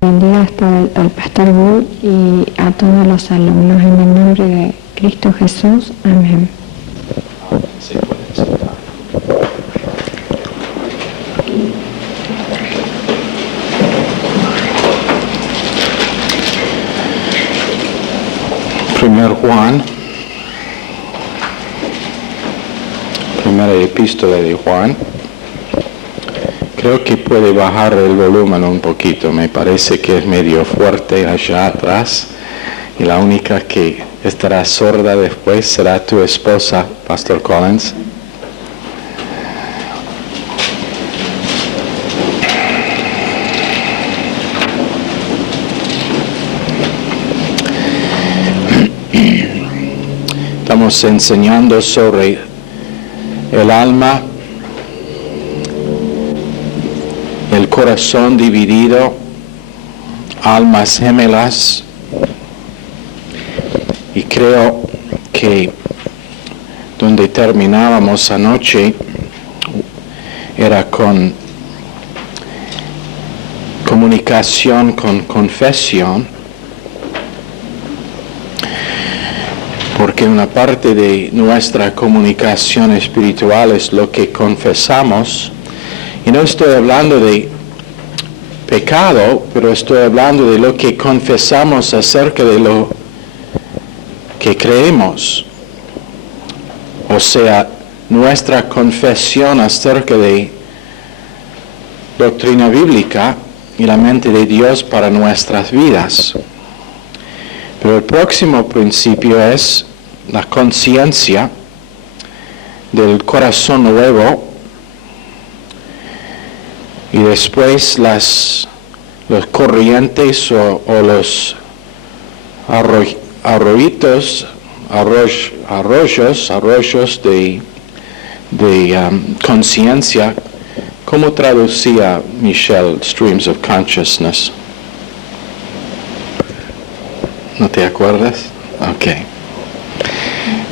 Bendiga al pastor Bull y a todos los alumnos en el nombre de Cristo Jesús. Amén. Se pueden sentar. Primera epístola de Juan. Creo que puede bajar el volumen un poquito, me parece que es medio fuerte allá atrás y la única que estará sorda después será tu esposa, Pastor Collins. Estamos enseñando sobre el alma, el corazón dividido, almas gemelas, y creo que donde terminábamos anoche era con comunicación con confesión, porque una parte de nuestra comunicación espiritual es lo que confesamos. Y no estoy hablando de pecado, pero estoy hablando de lo que confesamos acerca de lo que creemos. O sea, nuestra confesión acerca de doctrina bíblica y la mente de Dios para nuestras vidas. Pero el próximo principio es la conciencia del corazón nuevo. Y después los corrientes o los arroyos de conciencia. ¿Cómo traducía Michelle Streams of Consciousness? ¿No te acuerdas? Ok.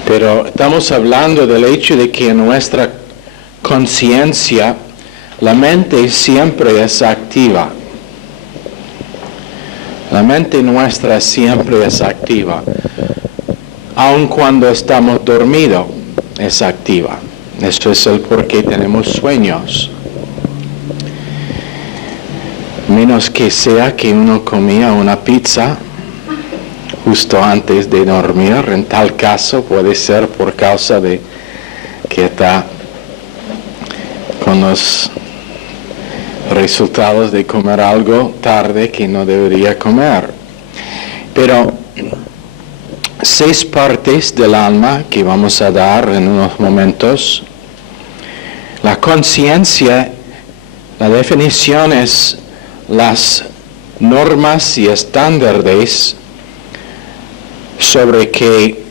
Pero estamos hablando del hecho de que en nuestra conciencia la mente siempre es activa. La mente nuestra siempre es activa. Aun cuando estamos dormidos, es activa. Eso es el por qué tenemos sueños. Menos que sea que uno comía una pizza justo antes de dormir. En tal caso puede ser por causa de que está con los resultados de comer algo tarde que no debería comer. Pero 6 partes del alma que vamos a dar en unos momentos. La conciencia, la definición es las normas y estándares sobre qué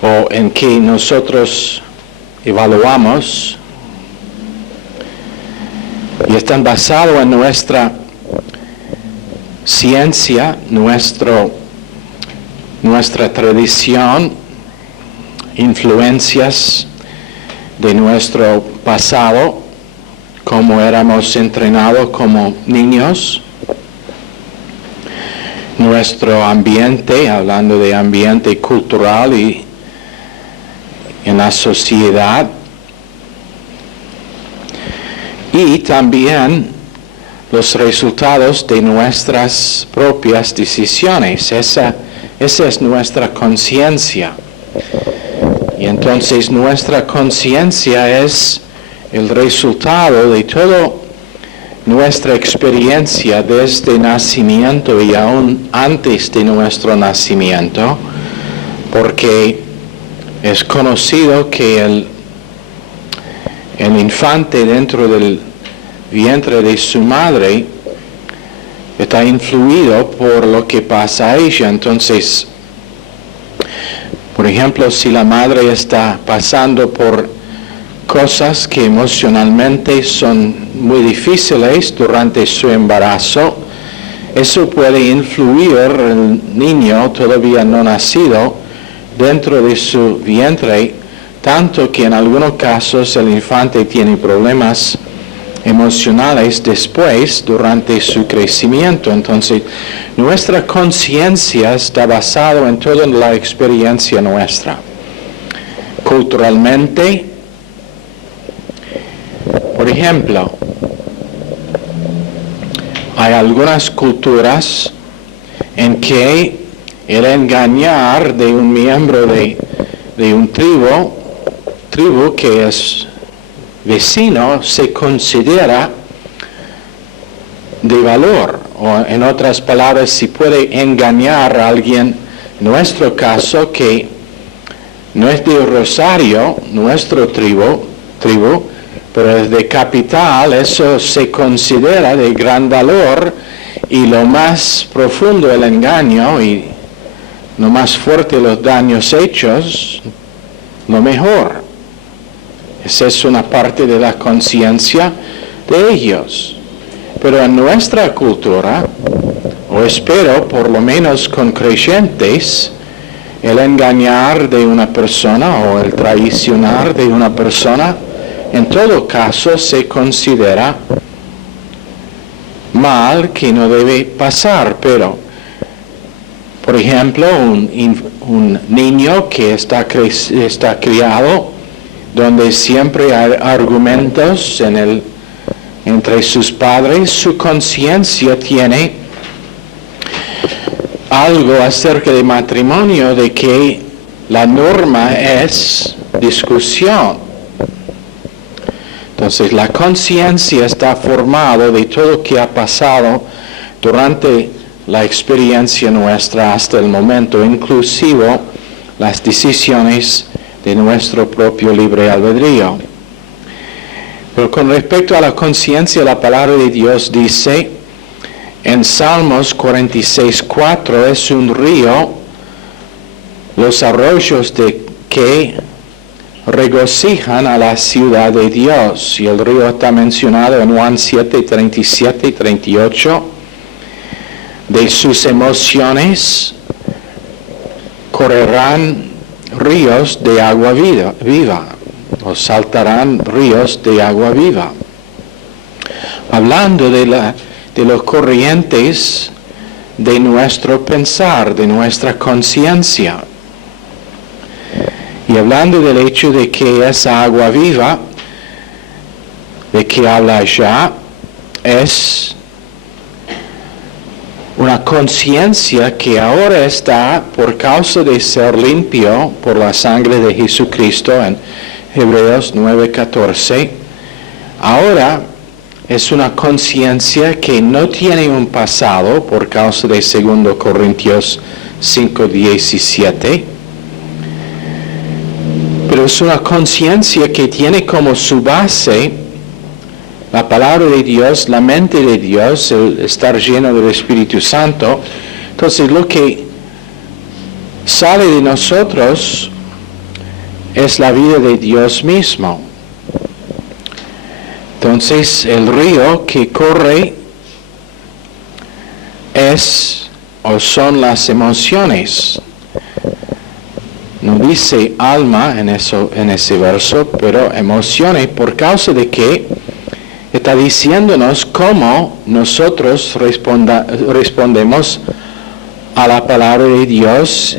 o en qué nosotros evaluamos y están basados en nuestra ciencia, nuestra tradición, influencias de nuestro pasado, cómo éramos entrenados como niños, nuestro ambiente, hablando de ambiente cultural y en la sociedad, y también los resultados de nuestras propias decisiones. Esa es nuestra conciencia. Y entonces nuestra conciencia es el resultado de toda nuestra experiencia desde nacimiento y aún antes de nuestro nacimiento, porque es conocido que el infante dentro del vientre de su madre está influido por lo que pasa a ella. Entonces, por ejemplo, si la madre está pasando por cosas que emocionalmente son muy difíciles durante su embarazo, eso puede influir el niño todavía no nacido dentro de su vientre, tanto que en algunos casos el infante tiene problemas emocionales después, durante su crecimiento. Entonces, nuestra conciencia está basada en toda la experiencia nuestra. Culturalmente, por ejemplo, hay algunas culturas en que el engañar de un miembro de un tribu que es vecino se considera de valor, o en otras palabras, si puede engañar a alguien, en nuestro caso, que no es de Rosario, nuestro tribu, pero es de capital, eso se considera de gran valor, y lo más profundo el engaño y lo más fuerte los daños hechos, lo mejor. Esa es una parte de la conciencia de ellos. Pero en nuestra cultura, o espero por lo menos con creyentes, el engañar de una persona o el traicionar de una persona, en todo caso se considera mal, que no debe pasar. Pero, por ejemplo, un niño que está criado, donde siempre hay argumentos entre sus padres, su conciencia tiene algo acerca de matrimonio, de que la norma es discusión. Entonces la conciencia está formada de todo lo que ha pasado durante la experiencia nuestra hasta el momento, inclusive las decisiones de nuestro propio libre albedrío. Pero con respecto a la conciencia, la palabra de Dios dice en Salmos 46:4, es un río, los arroyos de que regocijan a la ciudad de Dios. Y el río está mencionado en Juan 7:37 y 38. De sus emociones correrán ríos de agua viva, o saltarán ríos de agua viva. Hablando de los corrientes de nuestro pensar, de nuestra conciencia. Y hablando del hecho de que esa agua viva, de que habla allá, es una conciencia que ahora está, por causa de ser limpio por la sangre de Jesucristo, en Hebreos 9:14, ahora es una conciencia que no tiene un pasado, por causa de 2 Corintios 5:17, pero es una conciencia que tiene como su base la palabra de Dios, la mente de Dios, el estar lleno del Espíritu Santo. Entonces lo que sale de nosotros es la vida de Dios mismo. Entonces el río que corre es o son las emociones. No dice alma en ese verso, pero emociones, por causa de que está diciéndonos cómo nosotros respondemos a la palabra de Dios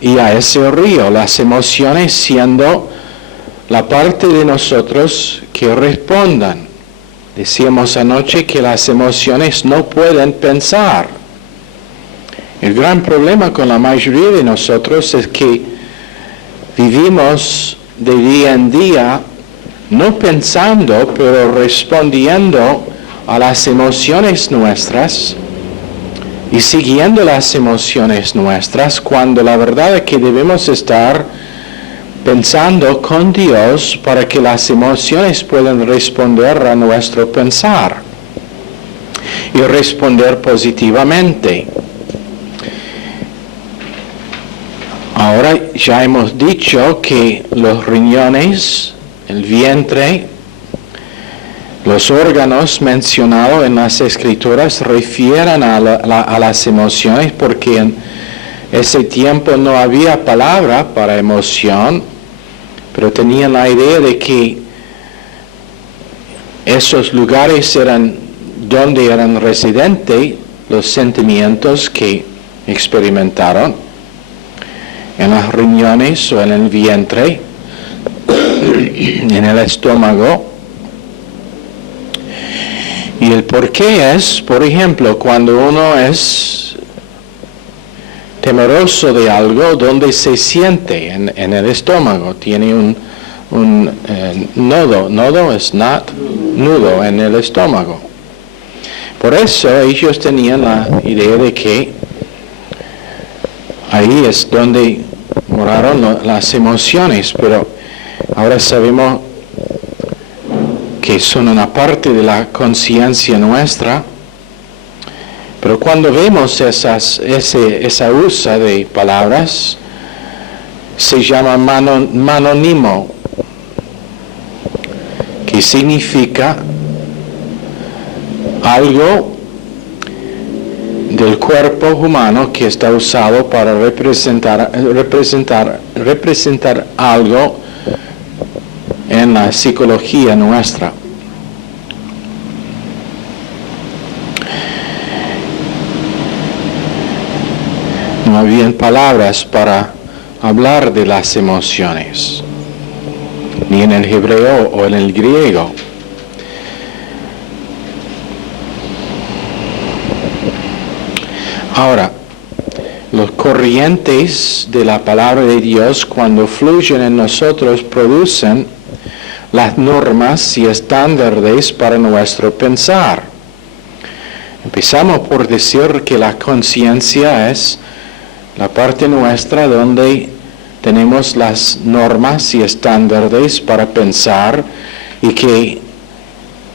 y a ese río, las emociones siendo la parte de nosotros que respondan. Decíamos anoche que las emociones no pueden pensar. El gran problema con la mayoría de nosotros es que vivimos de día en día no pensando, pero respondiendo a las emociones nuestras y siguiendo las emociones nuestras, cuando la verdad es que debemos estar pensando con Dios para que las emociones puedan responder a nuestro pensar y responder positivamente. Ahora ya hemos dicho que los riñones, el vientre, los órganos mencionados en las Escrituras refieren a las emociones, porque en ese tiempo no había palabra para emoción, pero tenían la idea de que esos lugares eran donde eran residentes los sentimientos que experimentaron en las riñones o en el vientre, en el estómago. Y el por qué es, por ejemplo, cuando uno es temeroso de algo, donde se siente en el estómago, tiene un nodo es nudo en el estómago. Por eso ellos tenían la idea de que ahí es donde moraron las emociones, pero ahora sabemos que son una parte de la conciencia nuestra. Pero cuando vemos esa usa de palabras, se llama manonimo, que significa algo del cuerpo humano que está usado para representar algo en la psicología nuestra. No habían palabras para hablar de las emociones, ni en el hebreo o en el griego. Ahora, los corrientes de la palabra de Dios, cuando fluyen en nosotros, producen las normas y estándares para nuestro pensar. Empezamos por decir que la conciencia es la parte nuestra donde tenemos las normas y estándares para pensar, y que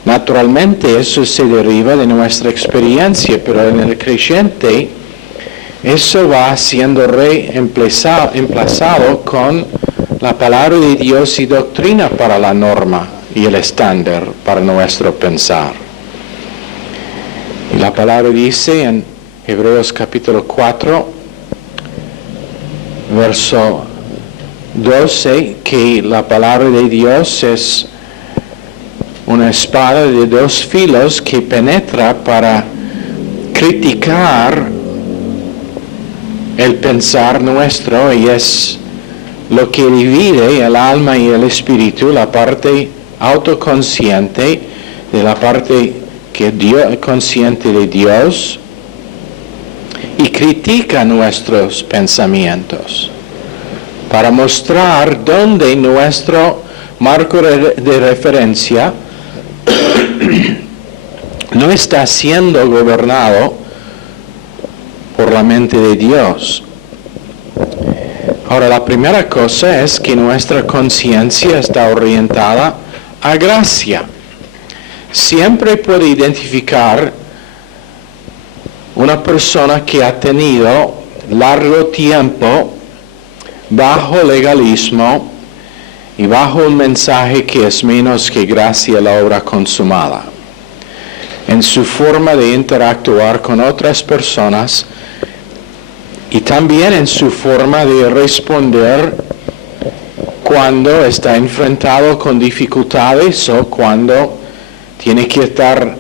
naturalmente eso se deriva de nuestra experiencia, pero en el creyente eso va siendo reemplazado con la palabra de Dios y doctrina para la norma y el estándar para nuestro pensar. Y la palabra dice en Hebreos capítulo 4, verso 12, que la palabra de Dios es una espada de dos filos que penetra para criticar el pensar nuestro, y es lo que divide el alma y el espíritu, la parte autoconsciente de la parte que Dios, consciente de Dios, y critica nuestros pensamientos para mostrar dónde nuestro marco de referencia no está siendo gobernado por la mente de Dios. Ahora, la primera cosa es que nuestra conciencia está orientada a gracia. Siempre puede identificar una persona que ha tenido largo tiempo bajo legalismo y bajo un mensaje que es menos que gracia, la obra consumada, en su forma de interactuar con otras personas y también en su forma de responder cuando está enfrentado con dificultades o cuando tiene que estar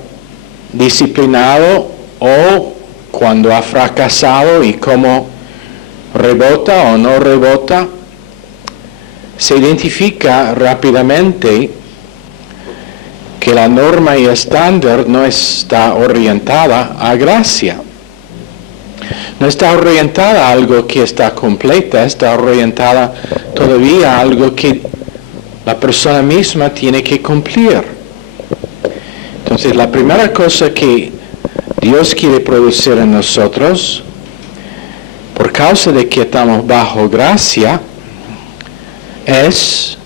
disciplinado o cuando ha fracasado y cómo rebota o no rebota. Se identifica rápidamente que la norma y estándar no está orientada a gracia. No está orientada a algo que está completa, está orientada todavía a algo que la persona misma tiene que cumplir. Entonces, la primera cosa que Dios quiere producir en nosotros, por causa de que estamos bajo gracia, es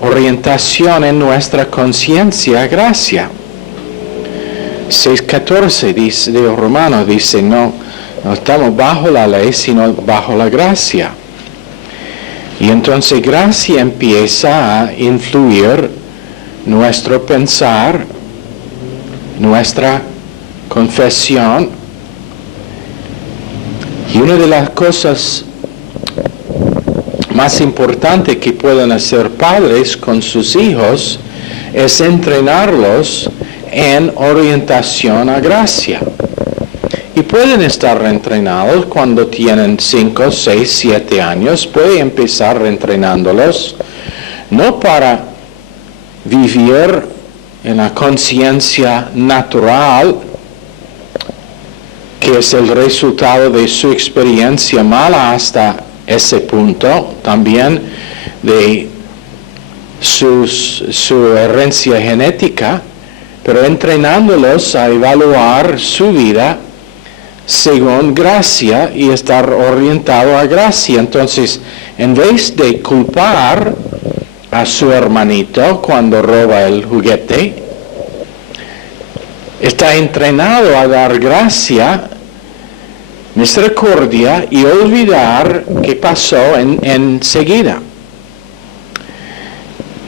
orientación en nuestra conciencia a gracia. 6:14 dice, de Romanos dice, no estamos bajo la ley, sino bajo la gracia. Y entonces gracia empieza a influir nuestro pensar, nuestra confesión. Y una de las cosas más importantes que pueden hacer padres con sus hijos es entrenarlos en orientación a gracia. Y pueden estar entrenados cuando tienen 5, 6, 7 años. Puede empezar entrenándolos, no para vivir en la conciencia natural, que es el resultado de su experiencia mala hasta ese punto, también de su herencia genética, pero entrenándolos a evaluar su vida según gracia y estar orientado a gracia. Entonces, en vez de culpar a su hermanito cuando roba el juguete, está entrenado a dar gracia, misericordia y olvidar qué pasó enseguida.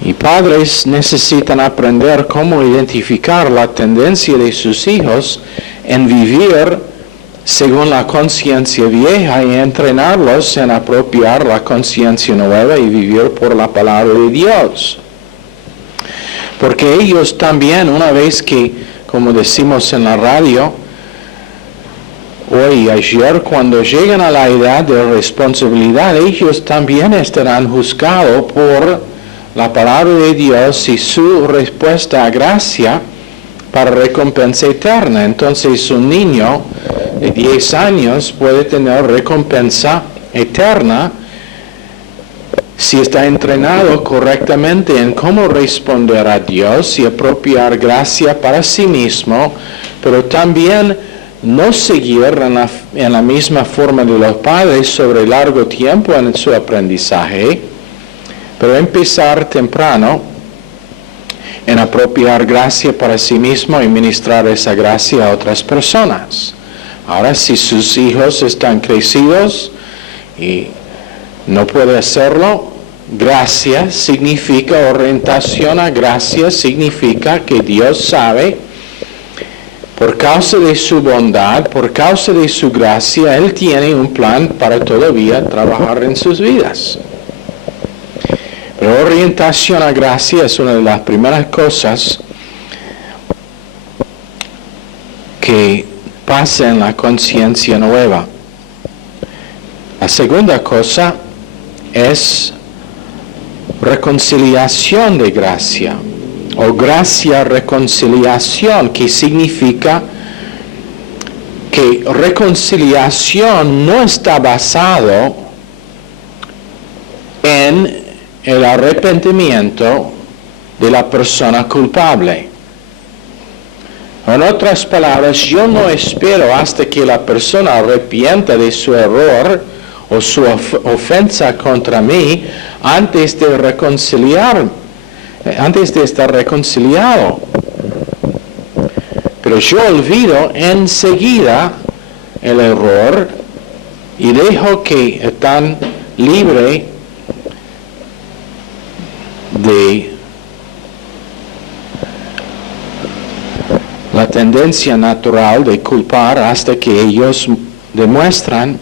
Y padres necesitan aprender cómo identificar la tendencia de sus hijos en vivir según la conciencia vieja y entrenarlos en apropiar la conciencia nueva y vivir por la palabra de Dios. Porque ellos también, una vez que, como decimos en la radio, hoy y ayer, cuando llegan a la edad de responsabilidad, ellos también estarán juzgados por la palabra de Dios y su respuesta a gracia para recompensa eterna. Entonces un niño de 10 años puede tener recompensa eterna si está entrenado correctamente en cómo responder a Dios y apropiar gracia para sí mismo, pero también no seguir en la misma forma de los padres sobre largo tiempo en su aprendizaje, pero empezar temprano en apropiar gracia para sí mismo y ministrar esa gracia a otras personas. Ahora, si sus hijos están crecidos y no puede hacerlo, gracia significa orientación a gracia, significa que Dios sabe, por causa de su bondad, por causa de su gracia, Él tiene un plan para todavía trabajar en sus vidas. Pero orientación a gracia es una de las primeras cosas que pasa en la conciencia nueva. La segunda cosa es reconciliación de gracia, o gracia-reconciliación, que significa que reconciliación no está basado en el arrepentimiento de la persona culpable. En otras palabras, yo no espero hasta que la persona arrepienta de su error o su ofensa contra mí antes de estar reconciliado. Pero yo olvido enseguida el error y dejo que están libre de la tendencia natural de culpar hasta que ellos demuestran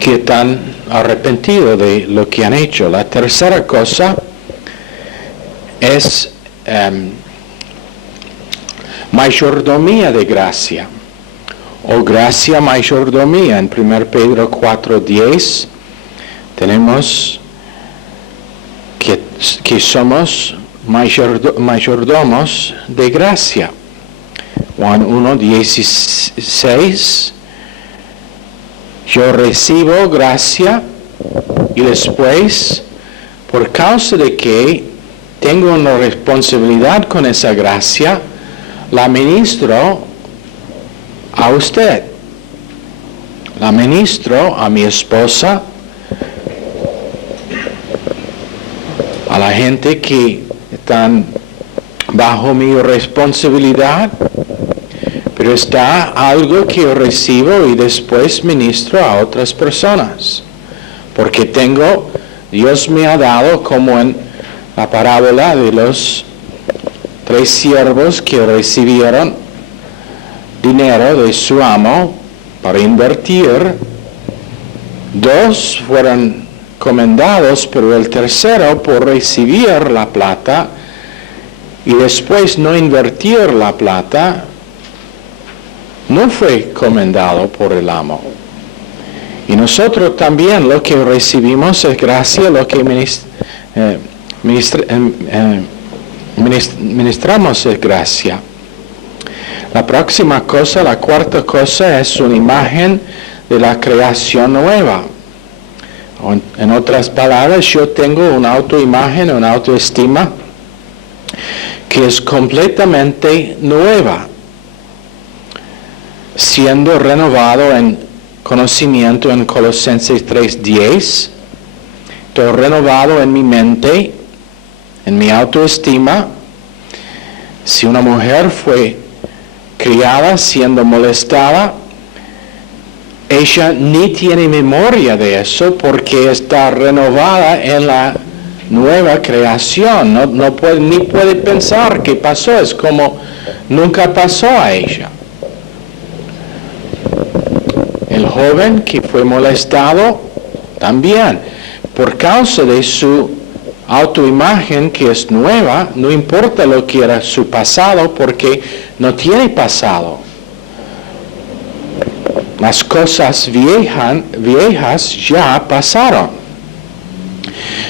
que están arrepentidos de lo que han hecho. La tercera cosa es mayordomía de gracia, o gracia mayordomía. En 1 Pedro 4:10 tenemos que somos mayordomos de gracia. Juan 1:16, yo recibo gracia y después, por causa de que tengo una responsabilidad con esa gracia, la ministro a usted, la ministro a mi esposa, a la gente que están bajo mi responsabilidad, pero está algo que recibo y después ministro a otras personas, porque Dios me ha dado, como en la parábola de los 3 siervos que recibieron dinero de su amo para invertir. 2 fueron comendados, pero el tercero, por recibir la plata y después no invertir la plata, no fue comendado por el amo. Y nosotros también lo que recibimos es gracia, lo que ministramos es gracia. La próxima cosa, la cuarta cosa, es una imagen de la creación nueva. En otras palabras, yo tengo una autoimagen, una autoestima que es completamente nueva, siendo renovado en conocimiento en Colosenses 3:10. Estoy renovado en mi mente, en mi autoestima. Si una mujer fue criada siendo molestada, ella ni tiene memoria de eso porque está renovada en la nueva creación. Ni puede pensar qué pasó, es como nunca pasó a ella. El joven que fue molestado también, por causa de su autoimagen que es nueva, no importa lo que era su pasado porque no tiene pasado. Las cosas viejas ya pasaron.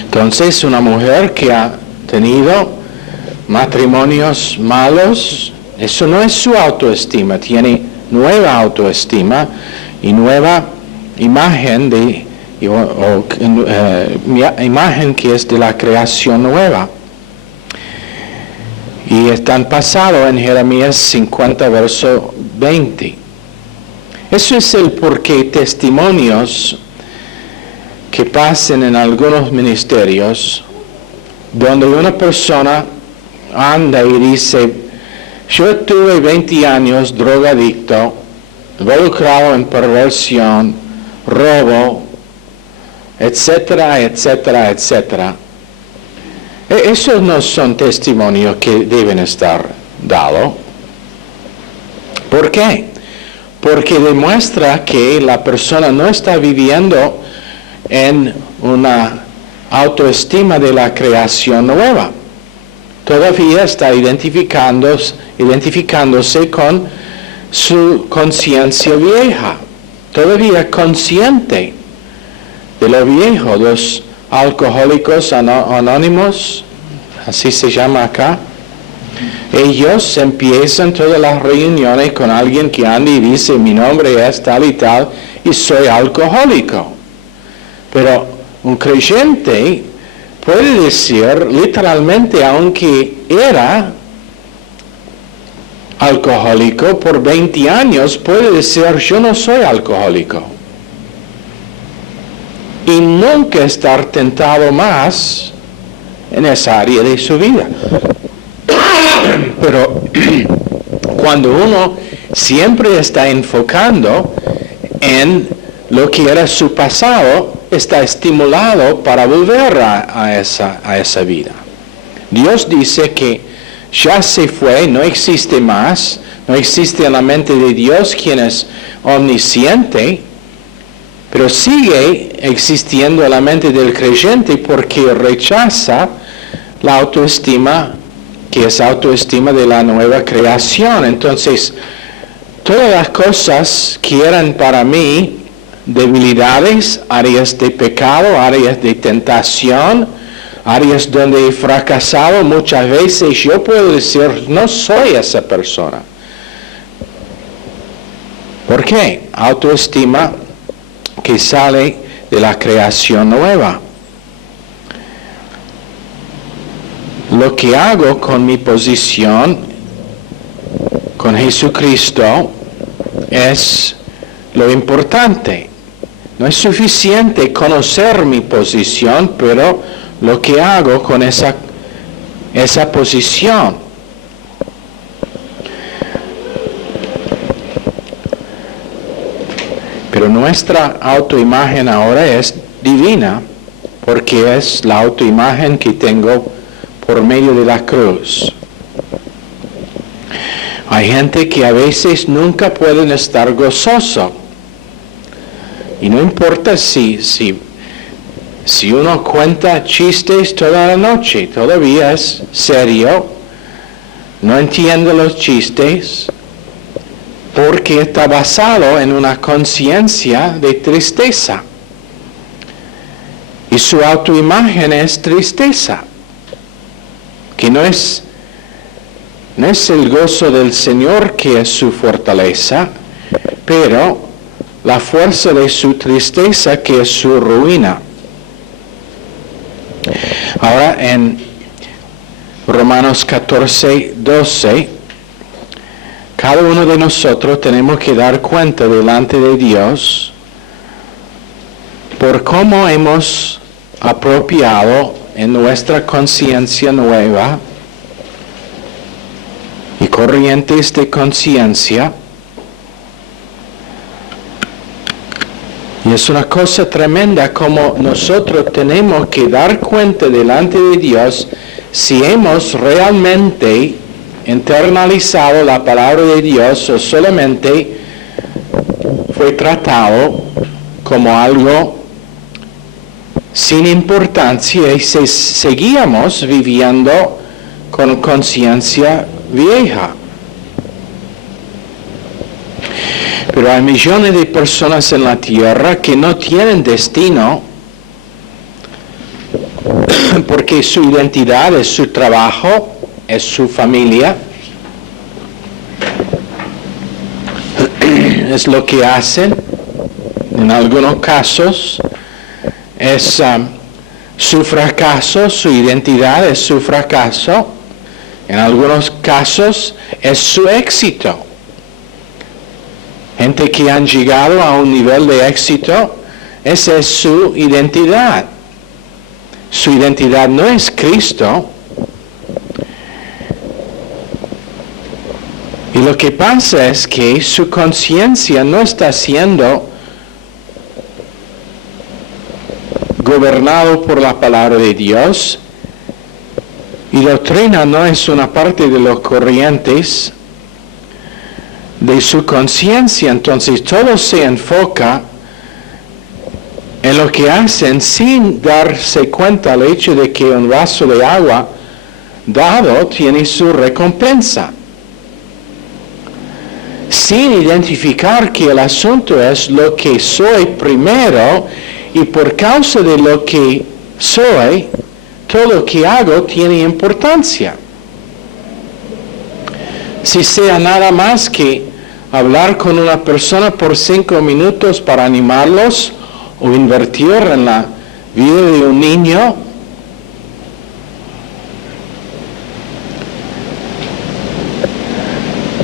Entonces, una mujer que ha tenido matrimonios malos, eso no es su autoestima, tiene nueva autoestima y nueva imagen imagen que es de la creación nueva. Y están pasados en Jeremías 50, verso 20. Eso es el porqué testimonios que pasan en algunos ministerios, donde una persona anda y dice, yo tuve 20 años drogadicto, involucrado en perversión, robo, etcétera, etcétera, etcétera. Esos no son testimonios que deben estar dados. ¿Por qué? Porque demuestra que la persona no está viviendo en una autoestima de la creación nueva. Todavía está identificándose con su conciencia vieja. Todavía consciente de lo viejo. Los alcohólicos anónimos, así se llama acá, ellos empiezan todas las reuniones con alguien que anda y dice, mi nombre es tal y tal, y soy alcohólico. Pero un creyente puede decir, literalmente, aunque era alcohólico por 20 años, puede decir, yo no soy alcohólico. Y nunca estar tentado más en esa área de su vida. Pero cuando uno siempre está enfocando en lo que era su pasado, está estimulado para volver a esa vida. Dios dice que ya se fue, no existe más, no existe en la mente de Dios quien es omnisciente, pero sigue existiendo en la mente del creyente porque rechaza la autoestima, que es autoestima de la nueva creación. Entonces, todas las cosas que eran para mí debilidades, áreas de pecado, áreas de tentación, áreas donde he fracasado muchas veces, yo puedo decir, no soy esa persona. ¿Por qué? Autoestima que sale de la creación nueva. Lo que hago con mi posición con Jesucristo es lo importante. No es suficiente conocer mi posición, pero lo que hago con esa posición. Pero nuestra autoimagen ahora es divina, porque es la autoimagen que tengo por medio de la cruz. Hay gente que a veces nunca pueden estar gozoso. Y no importa si Si uno cuenta chistes toda la noche, todavía es serio, no entiende los chistes, porque está basado en una conciencia de tristeza. Y su autoimagen es tristeza, que no es el gozo del Señor que es su fortaleza, pero la fuerza de su tristeza que es su ruina. Ahora en Romanos 14, 12, cada uno de nosotros tenemos que dar cuenta delante de Dios por cómo hemos apropiado en nuestra conciencia nueva y corrientes de conciencia. Y es una cosa tremenda como nosotros tenemos que dar cuenta delante de Dios si hemos realmente internalizado la palabra de Dios o solamente fue tratado como algo sin importancia y seguíamos viviendo con conciencia vieja. Pero hay millones de personas en la tierra que no tienen destino porque su identidad es su trabajo, es su familia, es lo que hacen. En algunos casos es su fracaso, su identidad es su fracaso. En algunos casos es su éxito. Gente que han llegado a un nivel de éxito, esa es su identidad. Su identidad no es Cristo. Y lo que pasa es que su conciencia no está siendo gobernado por la palabra de Dios. Y doctrina no es una parte de los corrientes de su conciencia. Entonces todo se enfoca en lo que hacen sin darse cuenta del hecho de que un vaso de agua dado tiene su recompensa. Sin identificar que el asunto es lo que soy primero y por causa de lo que soy, todo lo que hago tiene importancia. Si sea nada más que hablar con una persona por 5 minutos para animarlos o invertir en la vida de un niño,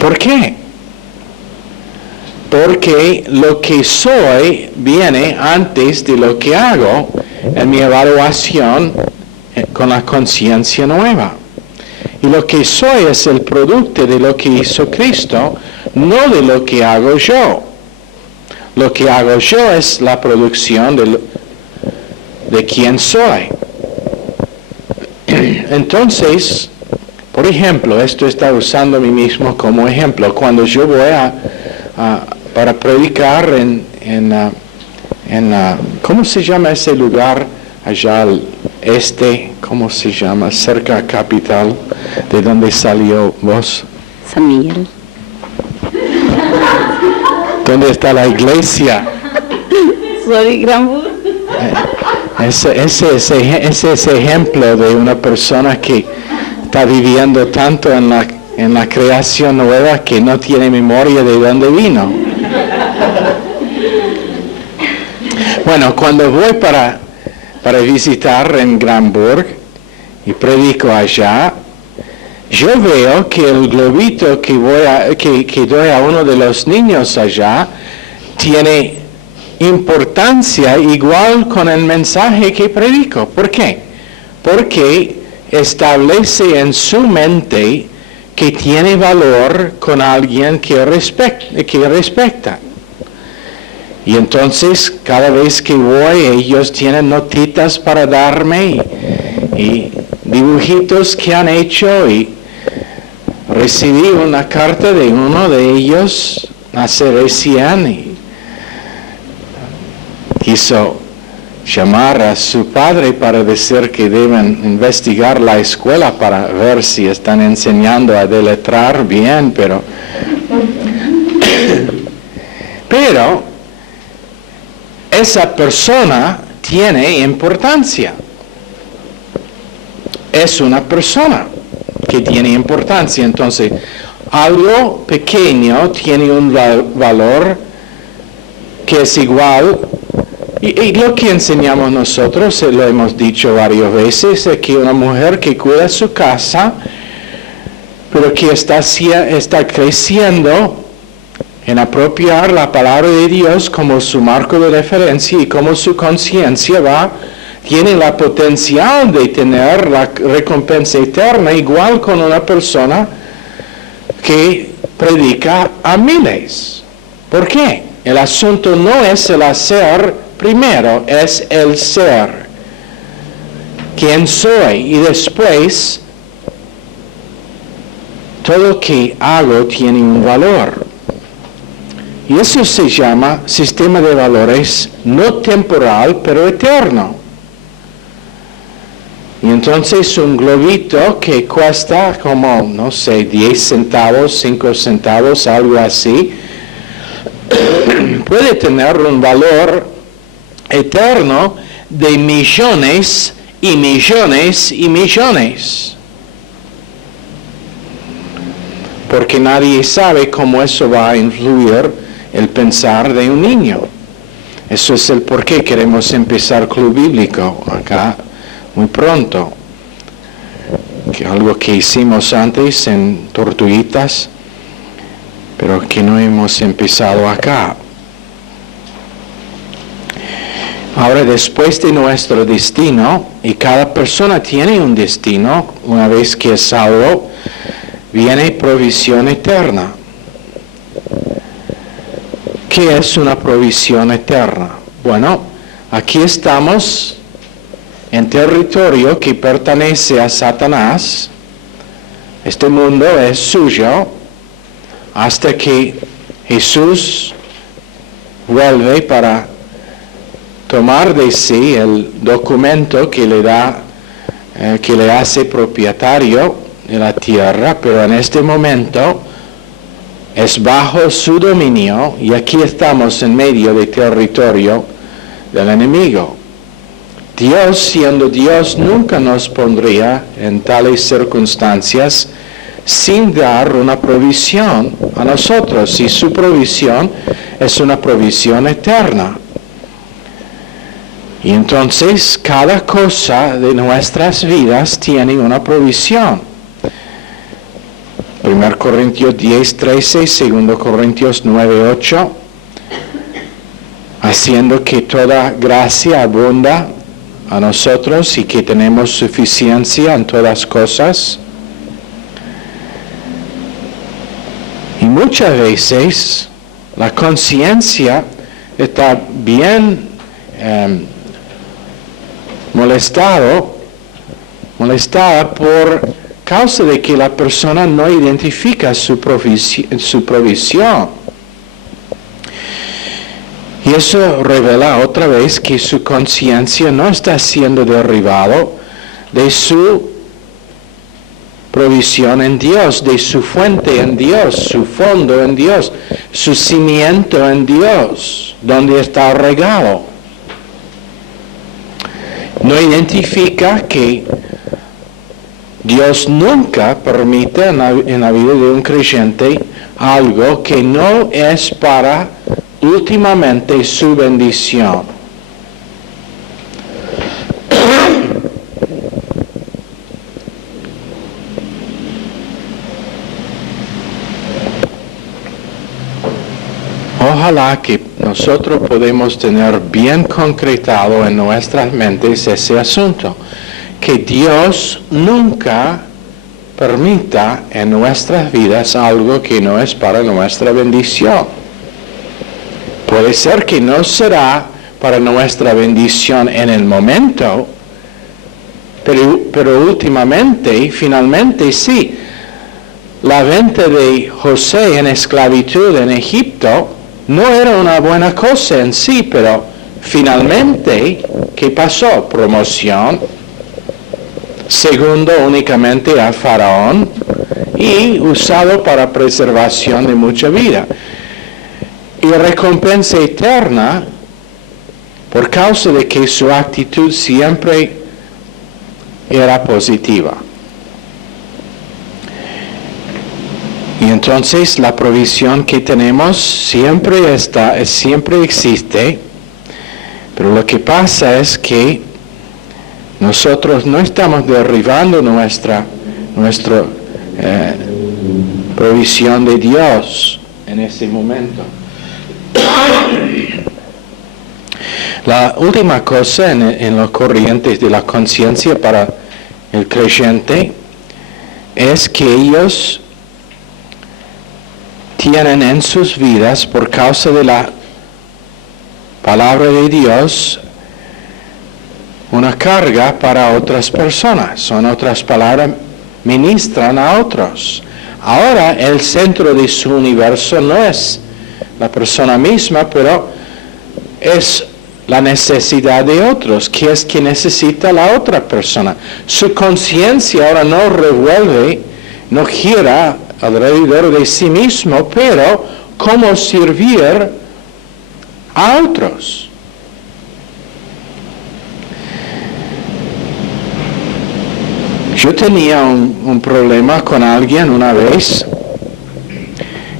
¿por qué? Porque lo que soy viene antes de lo que hago en mi evaluación con la conciencia nueva. Y lo que soy es el producto de lo que hizo Cristo, no de lo que hago yo. Lo que hago yo es la producción de quién soy. Entonces, por ejemplo, esto está usando a mí mismo como ejemplo. Cuando yo voy para predicar en ¿cómo se llama ese lugar allá al este? ¿Cómo se llama? Cerca a Capital, de donde salió vos. San Miguel. ¿Dónde está la iglesia? Soy Granburg. Ese es ejemplo de una persona que está viviendo tanto en la creación nueva que no tiene memoria de dónde vino. Bueno, cuando voy para visitar en Granburg y predico allá, yo veo que el globito que doy a uno de los niños allá tiene importancia igual con el mensaje que predico. ¿Por qué? Porque establece en su mente que tiene valor con alguien que respecta. Y entonces cada vez que voy ellos tienen notitas para darme y dibujitos que han hecho y recibí una carta de uno de ellos hace recién y quiso llamar a su padre para decir que deben investigar la escuela para ver si están enseñando a deletrar bien, pero esa persona tiene importancia. Es una persona que tiene importancia. Entonces, algo pequeño tiene un valor que es igual. Y lo que enseñamos nosotros, lo hemos dicho varias veces, es que una mujer que cuida su casa, pero que está creciendo en apropiar la palabra de Dios como su marco de referencia y como su conciencia tiene la potencial de tener la recompensa eterna, igual con una persona que predica a miles. ¿Por qué? El asunto no es el hacer primero, es el ser. ¿Quién soy? Y después, todo lo que hago tiene un valor. Y eso se llama sistema de valores no temporal, pero eterno. Y entonces un globito que cuesta como, no sé, 10 centavos, 5 centavos, algo así, puede tener un valor eterno de millones y millones y millones. Porque nadie sabe cómo eso va a influir el pensar de un niño. Eso es el por qué queremos empezar Club Bíblico acá muy pronto. Algo que hicimos antes en Tortuguitas, pero que no hemos empezado acá. Ahora, después de nuestro destino, y cada persona tiene un destino, una vez que es salvo, viene provisión eterna. ¿Qué es una provisión eterna? Bueno, aquí estamos en territorio que pertenece a Satanás. Este mundo es suyo hasta que Jesús vuelve para tomar de sí el documento que le da, que le hace propietario de la tierra, pero en este momento es bajo su dominio y aquí estamos en medio del territorio del enemigo. Dios, siendo Dios, nunca nos pondría en tales circunstancias sin dar una provisión a nosotros, y su provisión es una provisión eterna. Y entonces cada cosa de nuestras vidas tiene una provisión. 1 Corintios 10, 13, 2 Corintios 9, 8, haciendo que toda gracia abunda a nosotros y que tenemos suficiencia en todas cosas. Y muchas veces la conciencia está bien molestada por causa de que la persona no identifica su provisión. Y eso revela otra vez que su conciencia no está siendo derribado de su provisión en Dios, de su fuente en Dios, su fondo en Dios, su cimiento en Dios, donde está el regalo. No identifica que Dios nunca permite en la vida de un creyente algo que no es para últimamente su bendición. Ojalá que nosotros podamos tener bien concretado en nuestras mentes ese asunto, que Dios nunca permita en nuestras vidas algo que no es para nuestra bendición. Puede ser que no será para nuestra bendición en el momento, pero últimamente, finalmente sí. La venta de José en esclavitud en Egipto no era una buena cosa en sí, pero finalmente, ¿qué pasó? Promoción. Segundo únicamente a Faraón y usado para preservación de mucha vida. Y recompensa eterna por causa de que su actitud siempre era positiva. Y entonces la provisión que tenemos siempre existe, pero lo que pasa es que nosotros no estamos derribando nuestra provisión de Dios en ese momento. La última cosa en los corrientes de la conciencia para el creyente es que ellos tienen en sus vidas, por causa de la palabra de Dios, una carga para otras personas. En otras palabras, ministran a otros. Ahora el centro de su universo no es la persona misma, pero es la necesidad de otros, que es que necesita la otra persona. Su conciencia ahora no revuelve, no gira alrededor de sí mismo, pero cómo servir a otros. Yo tenía un problema con alguien una vez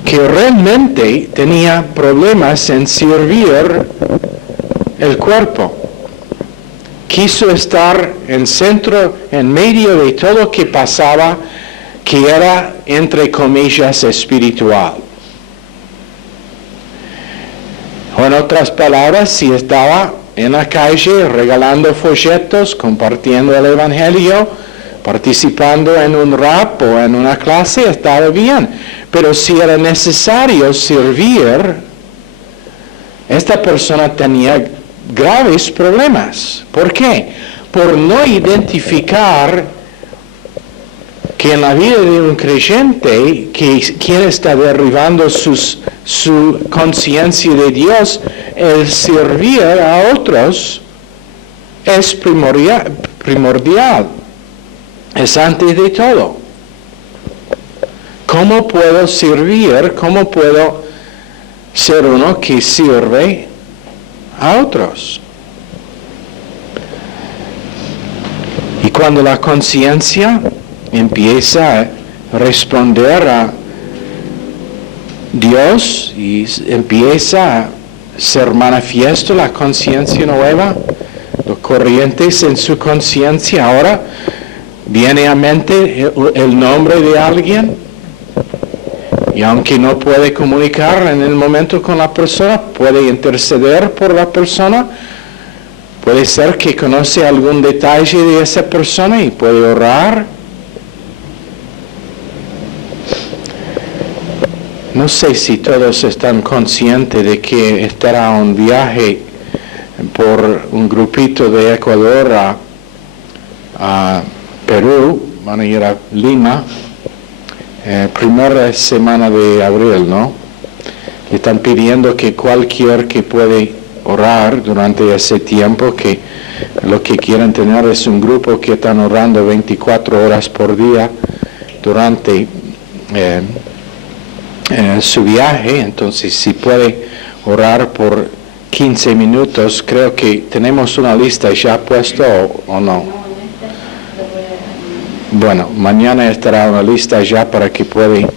que realmente tenía problemas en servir el cuerpo. Quiso estar en medio de todo lo que pasaba, que era, entre comillas, espiritual. O en otras palabras, si estaba en la calle regalando folletos, compartiendo el evangelio, participando en un rap o en una clase, estaba bien. Pero si era necesario servir, esta persona tenía graves problemas. ¿Por qué? Por no identificar que en la vida de un creyente, quien está derribando su conciencia de Dios, el servir a otros es primordial. Es antes de todo. ¿Cómo puedo servir? ¿Cómo puedo ser uno que sirve a otros? Y cuando la conciencia empieza a responder a Dios y empieza a ser manifiesto la conciencia nueva, los corrientes en su conciencia, ahora viene a mente el nombre de alguien, y aunque no puede comunicar en el momento con la persona, puede interceder por la persona. Puede ser que conoce algún detalle de esa persona y puede orar. No sé si todos están conscientes de que estará un viaje por un grupito de Ecuador a Perú, van a ir a Lima, primera semana de abril, ¿no? Están pidiendo que cualquier que puede orar durante ese tiempo, que lo que quieren tener es un grupo que están orando 24 horas por día durante su viaje. Entonces, si puede orar por 15 minutos, creo que tenemos una lista ya puesta o no. Bueno, mañana estará una lista ya para que puede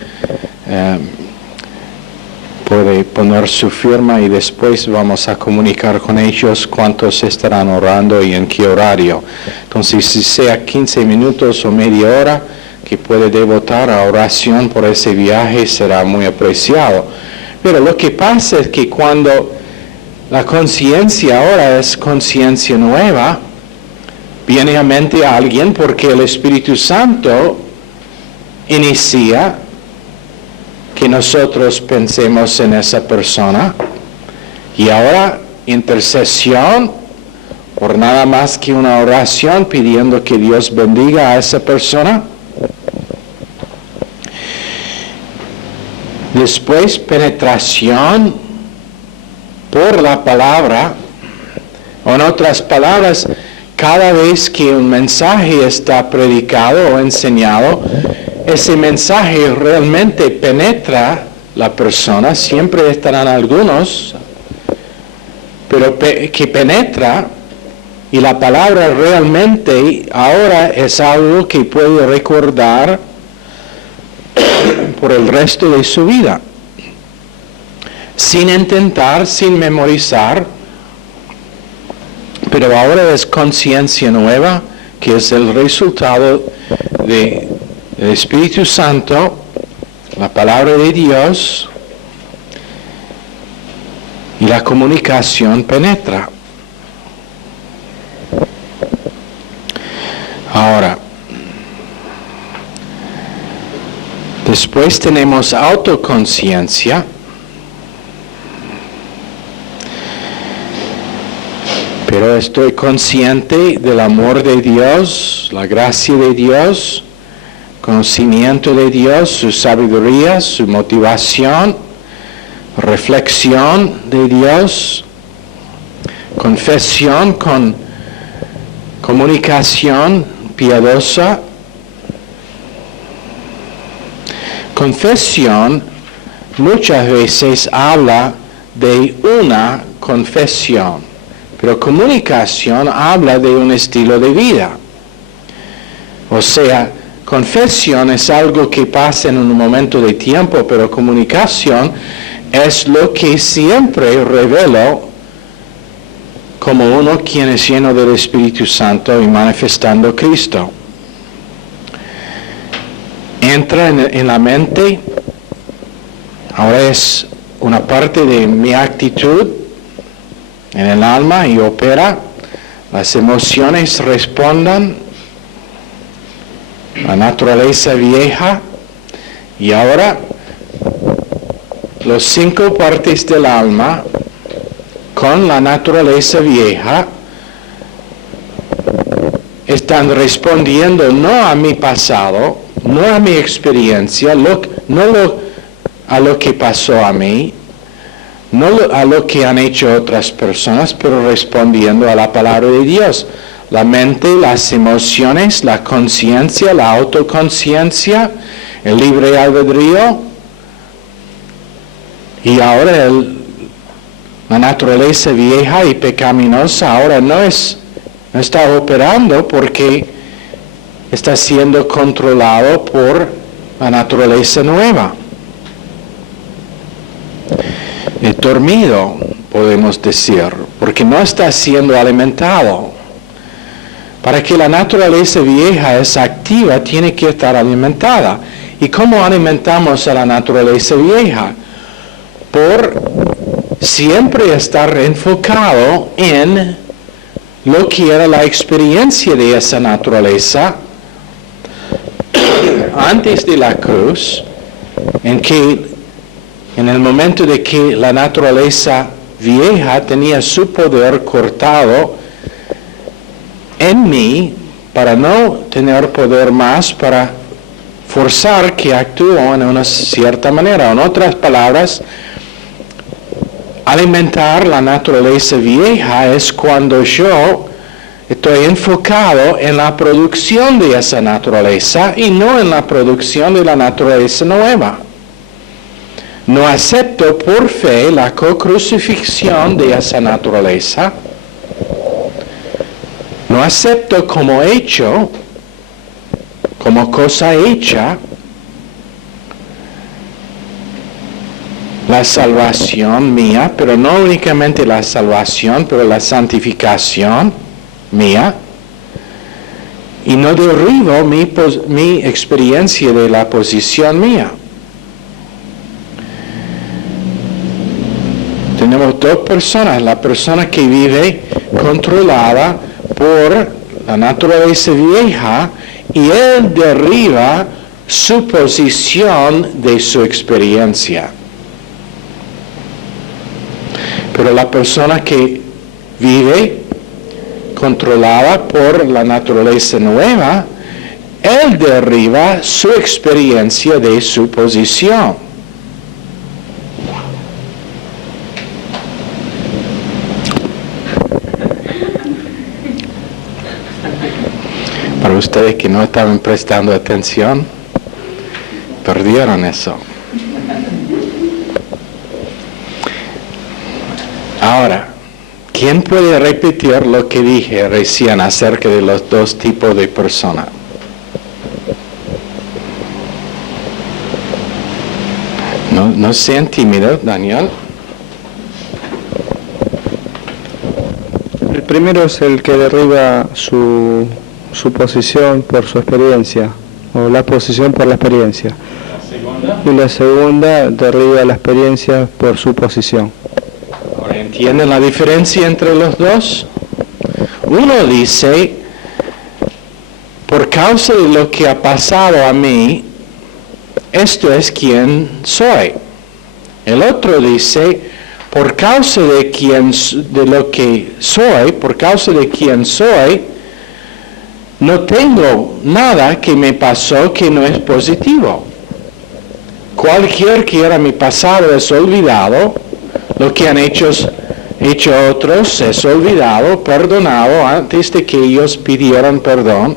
poner su firma, y después vamos a comunicar con ellos cuántos estarán orando y en qué horario. Entonces, si sea 15 minutos o media hora que puede devotar a oración por ese viaje, será muy apreciado. Pero lo que pasa es que cuando la conciencia ahora es conciencia nueva, viene a mente a alguien porque el Espíritu Santo inicia que nosotros pensemos en esa persona, y ahora intercesión por nada más que una oración pidiendo que Dios bendiga a esa persona. Después penetración por la palabra O en otras palabras, cada vez que un mensaje está predicado o enseñado, ese mensaje realmente penetra la persona. Siempre estarán algunos, pero que penetra, y la palabra realmente ahora es algo que puede recordar por el resto de su vida, sin intentar, sin memorizar, pero ahora es conciencia nueva, que es el resultado del Espíritu Santo, la palabra de Dios, y la comunicación penetra. Ahora, después tenemos autoconciencia. Pero estoy consciente del amor de Dios, la gracia de Dios, conocimiento de Dios, su sabiduría, su motivación, reflexión de Dios, confesión con comunicación piadosa. Confesión muchas veces habla de una confesión, pero comunicación habla de un estilo de vida. O sea, confesión es algo que pasa en un momento de tiempo, pero comunicación es lo que siempre revelo como uno quien es lleno del Espíritu Santo y manifestando a Cristo. Entra en la mente, ahora es una parte de mi actitud en el alma y opera, las emociones respondan, la naturaleza vieja, y ahora los 5 partes del alma con la naturaleza vieja están respondiendo no a mi pasado, no a mi experiencia, a lo que pasó a mí, no a lo que han hecho otras personas, pero respondiendo a la palabra de Dios. La mente, las emociones, la conciencia, la autoconciencia, el libre albedrío, y ahora la naturaleza vieja y pecaminosa ahora no está operando porque está siendo controlado por la naturaleza nueva. Dormido, podemos decir, porque no está siendo alimentado. Para que la naturaleza vieja es activa, tiene que estar alimentada. ¿Y cómo alimentamos a la naturaleza vieja? Por siempre estar enfocado en lo que era la experiencia de esa naturaleza antes de la cruz, en el momento de que la naturaleza vieja tenía su poder cortado en mí para no tener poder más, para forzar que actúe en una cierta manera. En otras palabras, alimentar la naturaleza vieja es cuando yo estoy enfocado en la producción de esa naturaleza y no en la producción de la naturaleza nueva. No acepto por fe la co-crucifixión de esa naturaleza. No acepto como hecho, como cosa hecha, la salvación mía, pero no únicamente la salvación, pero la santificación mía. Y no derribo mi experiencia de la posición mía. Tenemos 2 personas, la persona que vive controlada por la naturaleza vieja y él derriba su posición de su experiencia. Pero la persona que vive controlada por la naturaleza nueva, él derriba su experiencia de su posición. Para ustedes que no estaban prestando atención, perdieron eso. Ahora, ¿quién puede repetir lo que dije recién acerca de los dos tipos de personas? No sean tímidos, Daniel. El primero es el que derriba su posición por su experiencia, o la posición por la experiencia. Y la segunda derriba la experiencia por su posición. Ahora, ¿entienden la diferencia entre los dos? Uno dice, por causa de lo que ha pasado a mí, esto es quien soy. El otro dice, por causa de lo que soy, por causa de quien soy, no tengo nada que me pasó que no es positivo. Cualquier que era mi pasado es olvidado, lo que han hecho otros es olvidado, perdonado antes de que ellos pidieran perdón.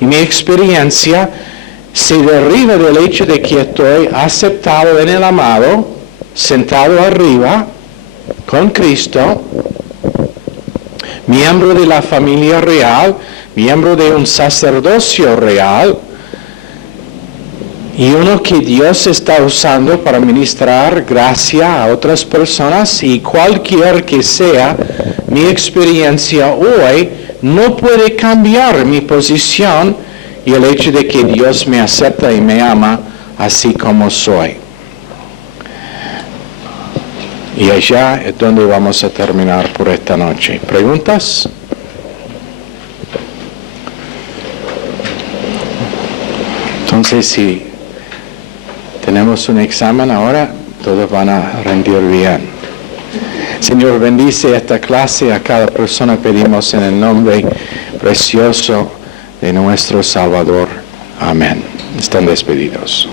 Y mi experiencia se derriba del hecho de que estoy aceptado en el amado, sentado arriba, con Cristo, miembro de la familia real, miembro de un sacerdocio real, y uno que Dios está usando para ministrar gracia a otras personas, y cualquier que sea mi experiencia hoy, no puede cambiar mi posición y el hecho de que Dios me acepta y me ama así como soy. Y allá es donde vamos a terminar por esta noche. ¿Preguntas? Entonces, si tenemos un examen ahora, todos van a rendir bien. Señor, bendice esta clase. A cada persona pedimos en el nombre precioso de nuestro Salvador. Amén. Están despedidos.